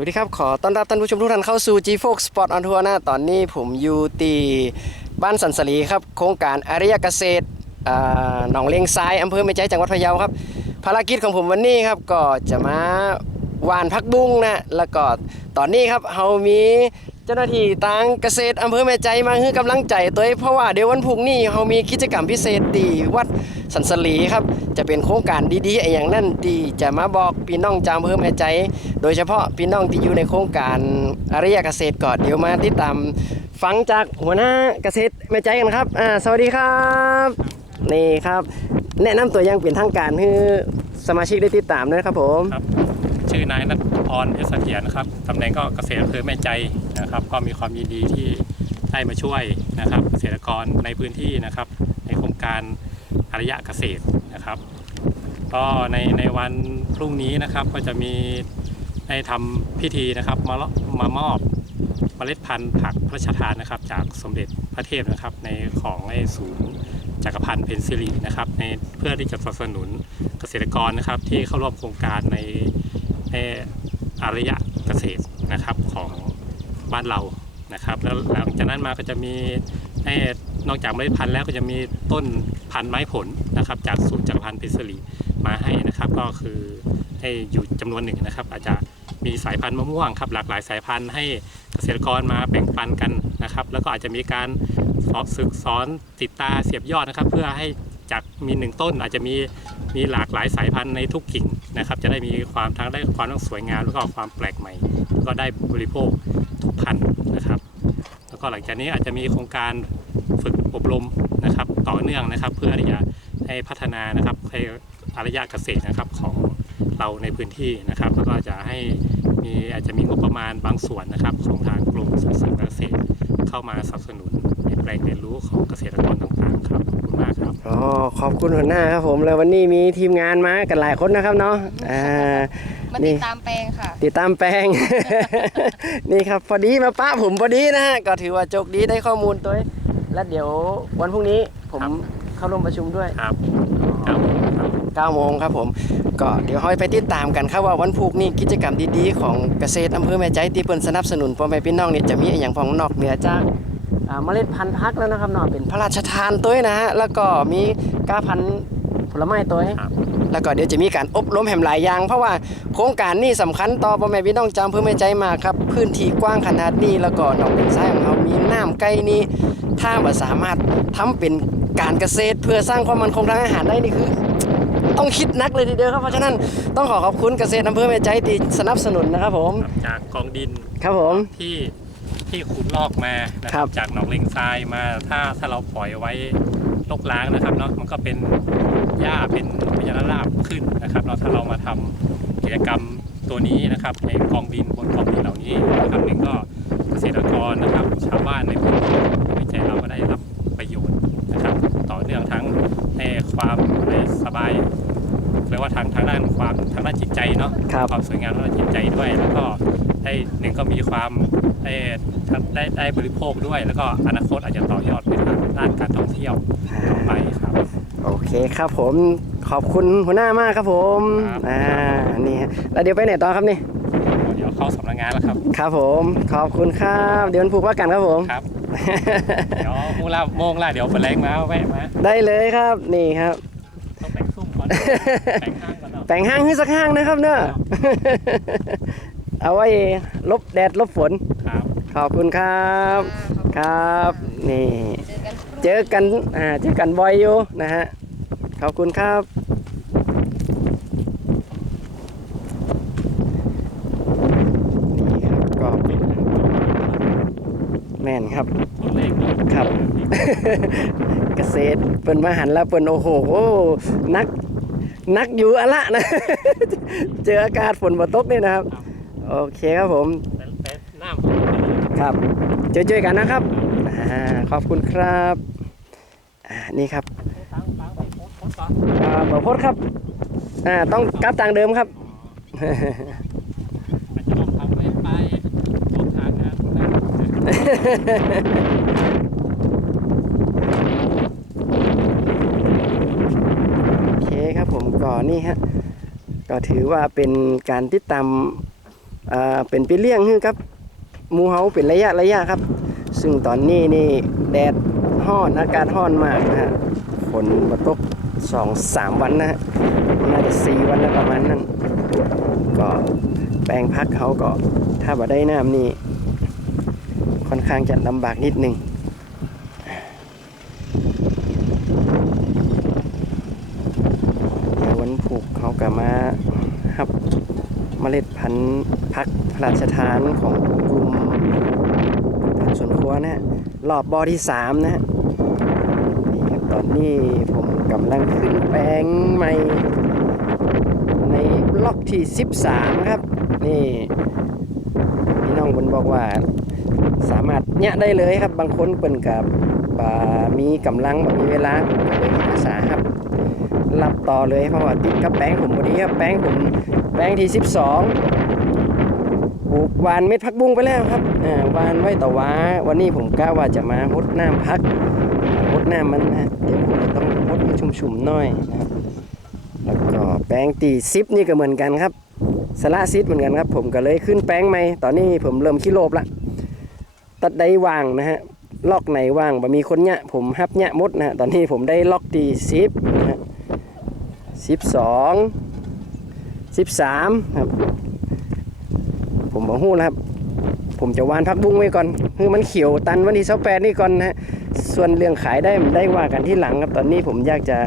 วัสดีครับ ขอต้อนรับท่านผู้ชมทุกท่านเข้าสู่ G4 Sport on Tour นะตอนนี้ผมอยู่ที่บ้านสันสลีครับ โครงการอริยเกษตรหนองเลงทรายอำเภอแม่ใจจังหวัดพะเยาครับ ภารกิจของผมวันนี้ครับ ก็จะมาหวานพักบุ้งนะ แล้วก็ตอนนี้ครับเรามี เจ้าหน้าที่ทางเกษตรอำเภอแม่ใจมาให้กำลังใจตัวเองเพราะว่าเดี๋ยววันพรุ่งนี้เรามีกิจกรรมพิเศษตีวัดสันสลีครับ จะเป็นโครงการดีๆอย่างนั้นที่จะมาบอกพี่น้องจามอำเภอแม่ใจ โดยเฉพาะพี่น้องที่อยู่ในโครงการอาริยเกษตรก่อนเดี๋ยวมาติดตามฟังจากหัวหน้าเกษตรแม่ใจกันครับอ่าสวัสดีครับ นี่ครับ แนะนำตัวอย่างเป็นทางการให้สมาชิกได้ติดตามด้วยครับผมครับ ชื่อนายนัทพรเพชรเสถียรนะครับตำแหน่งก็เกษตรอำเภอแม่ใจนะครับ ก็มีความยินดีที่ได้มาช่วยนะครับ เกษตรกรในพื้นที่นะครับ ในโครงการอารยะเกษตรนะครับ ก็ในในวันพรุ่งนี้นะครับก็จะมีได้ทำพิธีนะครับมามามอบเมล็ดพันธุ์ผักพระราชทานนะครับ จากสมเด็จพระเทพนะครับ ในของในศูนย์จักรพันธ์เพนซิลีนะครับในเพื่อที่จะสนับสนุนเกษตรกรนะครับที่เข้าร่วมโครงการใน อารยะเกษตรนะครับของบ้านเรานะครับ แล้วหลังจากนั้นมาก็จะมีให้นอกจากเมล็ดพันธุ์แล้วก็จะมีต้นพันธุ์ไม้ผลนะครับ จากศูนย์จักรพันธ์พิศรีมาให้นะครับ ก็คือให้อยู่จำนวนหนึ่งนะครับ อาจจะมีสายพันธุ์มะม่วงครับหลากหลายสายพันธุ์ให้เกษตรกรมาแบ่งปันกันนะครับ แล้วก็อาจจะมีการสอนศึกสอนติดตาเสียบยอดนะครับ เพื่อให้ จากมีหนึ่งต้นอาจจะมีมีหลากหลายสายพันธุ์ในทุกกิ่งนะครับ จะได้มีความทั้งได้ความทั้งสวยงามแล้วก็ความแปลกใหม่ แล้วก็ได้บริโภคทุกพันธุ์นะครับ แล้วก็หลังจากนี้อาจจะมีโครงการฝึกอบรมนะครับ ต่อเนื่องนะครับ เพื่อที่จะให้พัฒนานะครับให้อารยะเกษตรนะครับของเราในพื้นที่นะครับ แล้วก็จะให้มีอาจจะมีงบประมาณบางส่วนนะครับ ของทางกรมส่งเสริมกรเกษตรเข้ามาสนับสนุน แปลงเรียนรู้ของเกษตรกรต่างๆครับขอบคุณมากครับอ๋อขอบคุณหัวหน้าครับผมแล้ววันนี้มีทีมงานมากันหลายคนนะครับเนาะอ่า มานี่ติดตามแปลงค่ะ ติดตามแปลง นี่ครับพอดีมาป้าผมพอดีนะฮะก็ถือว่าโชคดีได้ข้อมูลตัวเองแล้วเดี๋ยววันพรุ่งนี้ผมครับเข้าร่วมประชุมด้วยครับครับครับ9โมงครับผม ก็เดี๋ยวห้อยไปติดตามกันครับว่าวันพุกนี้กิจกรรมดีๆของเกษตรอำเภอแม่ใจที่เปิ้นสนับสนุนพ่อแม่พี่น้องเนี่ยจะมีอหย่างของนอกเหนือจากอ่า เมล็ดพันธุ์พักแล้วนะครับเนาะเป็นพระราชทานตัวนะฮะแล้วก็มีก้าพันธุ์ผลไม้ตัวครับแล้วก็เดี๋ยวจะมีการอบรมแหมหลายอย่าง เพราะว่าโครงการนี้สำคัญต่อพ่อแม่พี่น้องจำเพื่อแม่ใจมากครับ พื้นที่กว้างขนาดนี้แล้วก็หนองเลงซ้ายของเรามีน้ำใกล้นี้ถ้าบ่สามารถทำเป็นการเกษตร เพื่อสร้างความมั่นคงทางอาหารได้นี่คือ ต้องคิดนักเลยทีเดียวครับเพราะฉะนั้นต้องขอขอบคุณเกษตรอำเภอแม่ใจที่สนับสนุนนะครับผมจากกองดินครับผมที่ ที่ขุดลอกมานะคครัรับบ จากหนองเลงทรายมาถ้าถ้าเราปล่อยไว้ลกล้างนะครับเนาะมันก็เป็นหญ้าเป็นพยาราบขึ้นนะครับเราถ้าเรามาทำกิจกรรมตัวนี้นะครับในกองดินบนกองดินเหล่านี้นะครับหนึ่งก็เกษตรกรนะครับ ชาวบ้านในพื้นที่ไม่ใช่เราก็ได้รับประโยชน์นะครับ ต่อเนื่องทั้งในความสบายเรียกว่าทางทางด้านความทางด้านจิตใจเนาะ ครับ ความสวยงามทางด้านจิตใจด้วย แล้วก็ ได้หนึ่งก็มีความได้ได้ได้บริโภคด้วย แล้วก็อนาคตอาจจะต่อยอดไปทางด้านการท่องเที่ยวต่อไปครับ โอเคครับผมขอบคุณหัวหน้ามากครับผมครับ อ่านี่ฮะแล้วเดี๋ยวไปไหนต่อครับนี่เดี๋ยวเข้าสำนักงานแล้วครับครับผมขอบคุณครับ เดี๋ยววันพุกว่ากันครับผม ครับ เดี๋ยวโมงละโมงละเดี๋ยวไปแรงมาแวะมาได้เลยครับนี่ครับ ต้องแบ่งซุ่มก่อนแบ่งห้างก่อนเนาะแต่งห้างให้สักห้างนะครับเนอะ เอาไว้ลบแดดลบฝน ครับ ขอบคุณครับ ครับ นี่เจอกันเจอกัน อ่า เจอกันบ่อยอยู่นะฮะ ขอบคุณครับ นี่ครับก็แม่นครับตัวเลขเนาะครับ เกษตรเปิ่นมาหันแล้วเปิ่นโอ้โห นัก นักอยู่อะละนะ เจออากาศฝนมาตกนี่นะครับ โอเคครับผมแต่แต่น้ำของมันครับเจอเจอกันนะครับอ่าขอบคุณครับอ่านี่ครับตั้งตั้งไปโพสต์โพสต์ก่อนอ่าหมอพดครับอ่าต้องกลับทางเดิมครับมันจะลงทำไปไปลงทางนะโอเคครับผมก่อนนี่ฮะก็ถือว่าเป็นการติดตาม อ่าเป็นไปเลี้ยงฮือครับหมูเฮาเป็นระยะระยะครับ ซึ่งตอนนี้นี่แดดฮ้อนอากาศฮ้อนมากนะฮะฝนมาตกสองสามวันนะฮะน่าจะสี่วันแล้วประมาณนั้น ก็แปลงพักเขาก็ถ้าบ่ได้น้ำนี่ค่อนข้างจะลำบากนิดนึงเดี๋ยววันผูกเขาก็มาฮับเม ล็ดพันธุ์พักพระราชทานของกลุ่มพันสวนครัวนะฮะรอบบอที่สามนะฮะนี่ครับตอนนี้ผมกำลังขึ้นแปลงใหม่ ในบล็อกที่ 13 ครับ นี่พี่น้องบนบอกว่าสามารถเนี่ยได้เลยครับ บางคนเปิ่นกับมีกำลังแบ่มีเวลาเลยมีภาษาครับรับต่อเลยเพราะว่าติดกับแป้งผมพอดีครับแป้งผม แป้งที่12ปลูกวานเม็ดพักบุ้งไปแล้วครับอ่าวานไว้ต่อว้าวันนี้ผมกล้าว่าจะมาหดน้ำพักหดน้ำมันนะเดี๋ยวผมจะต้องหดให้ชุ่มๆหน่อยนะครับแล้วก็แป้งตีซิปนี่ก็เหมือนกันครับสละซิปเหมือนกันครับผมก็เลยขึ้นแป้งใหม่ตอนนี้ผมเริ่มขี้โลบละตัดได้ว่างนะฮะล็อกไหนว่างบ่มีคนเนี่ยผมฮับเนี่ยมดนะฮะตอนนี้ผมได้ล็อกตีซิปนะฮะสิบสอง สิบสามครับ ผมบอกหู้นะครับ ผมจะวานพักบุ้งไว้ก่อนคือมันเขียวตันวันที่เสาแปดนี่ก่อนนะฮะส่วนเรื่องขายได้ได้ว่ากันที่หลังครับ ตอนนี้ผมอยากจะ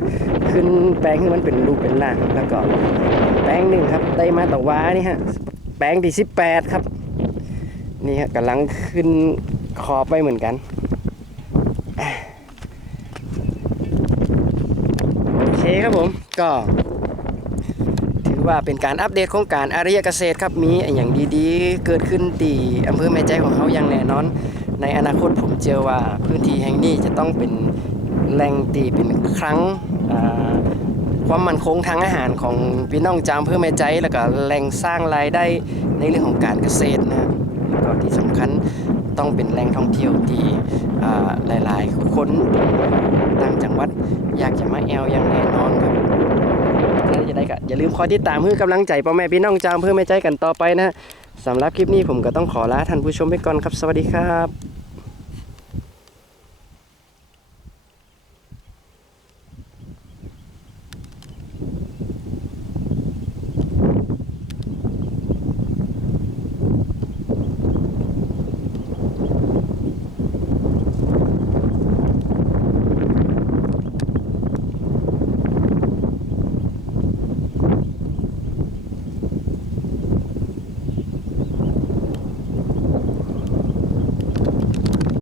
ขึ้นแปลงให้มันเป็นรูปเป็นร่างแล้วก็แปลงหนึ่งครับ ได้มาต่อว้านี่ฮะแปลงที่สิบแปดครับนี่ฮะกำลังขึ้นขอบไปเหมือนกันโอเคครับผมก็ อว่าเป็นการอัปเดตโครงการอารยเกษตรครับมีอย่างดีๆ เกิดขึ้นตีอำเภอแม่ใจของเขาอย่างแน่นอน ในอนาคตผมเจอว่าพื้นที่แห่งนี้จะต้องเป็นแหล่งตีเป็นครั้งความมั่นคงทางอาหารของพี่น้องจามอำเภอแม่ใจ แล้วก็แหล่งสร้างรายได้ในเรื่องของการเกษตรนะแล้วก็ที่สำคัญต้องเป็นแหล่งท่องเที่ยวที่หลาย ๆ คนต่างจังหวัดอยากจะมาแอลอย่างแน่นอนครับ ถ้าจะได้ก็อย่าลืมคอยติดตามเพื่อกำลังใจพ่อแม่พี่น้องจามเพื่อไม่ใจกันต่อไปนะสำหรับคลิปนี้ผมก็ต้องขอลาท่านผู้ชมไปก่อนครับ สวัสดีครับ